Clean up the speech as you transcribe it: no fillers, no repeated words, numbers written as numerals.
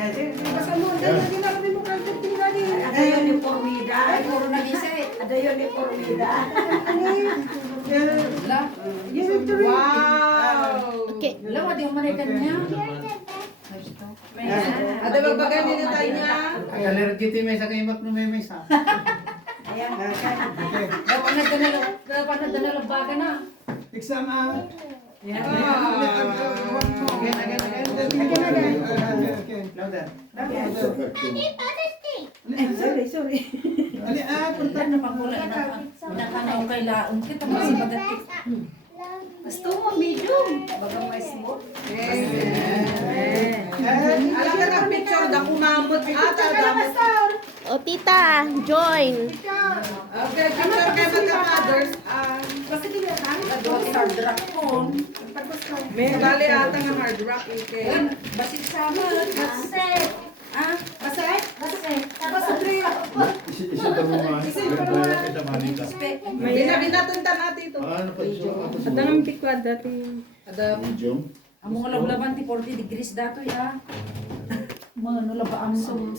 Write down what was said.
Basta mo, hindi na kami mo kang tinggali. Ada yun ni Formida. Ay, puro nag-isa eh. Ada yun ni Formida. Wow! Okay. Lawa, di mo manikan niya. Ada ba bagay nila tayo niya? Agalir gitu may sa kay mat no may sa. Ayan. Dapat na dalabaga na. Exam ah. Yan. Sorry. Ali punta Ano pa pula nakanaw kay laon kita kasi bagatik. Gusto mo medium. Baga may smoke. Alam ka ng picture, da kumamot ata. O tita, join. Okay, picture kay mga mothers. Adwa sa drakon. May bali ata nga hard rock ike. Basit sama. Basit. Ah, basit? Basit. Basit. Isi daw mga kita manita. Binatunta natin ito. Ano pa siya? Ada ng pikwad dati. Ada Medium. Ang mga lablaban ti 40 degrees dato ya. Mga nulaba ang sum